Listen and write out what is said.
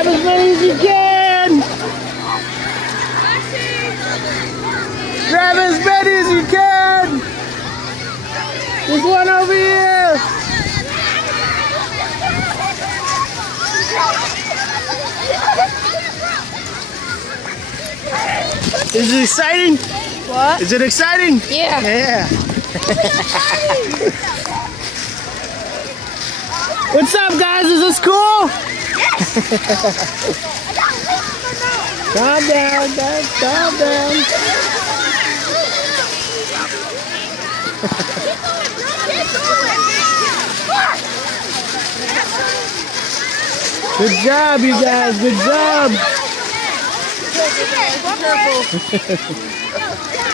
Grab as many as you can! Grab as many as you can! There's one over here! Is it exciting? What? Is it exciting? Yeah. Yeah. What's up, guys? Is this cool? Calm down, guys. Calm down. Good job, you guys. Good job. Careful.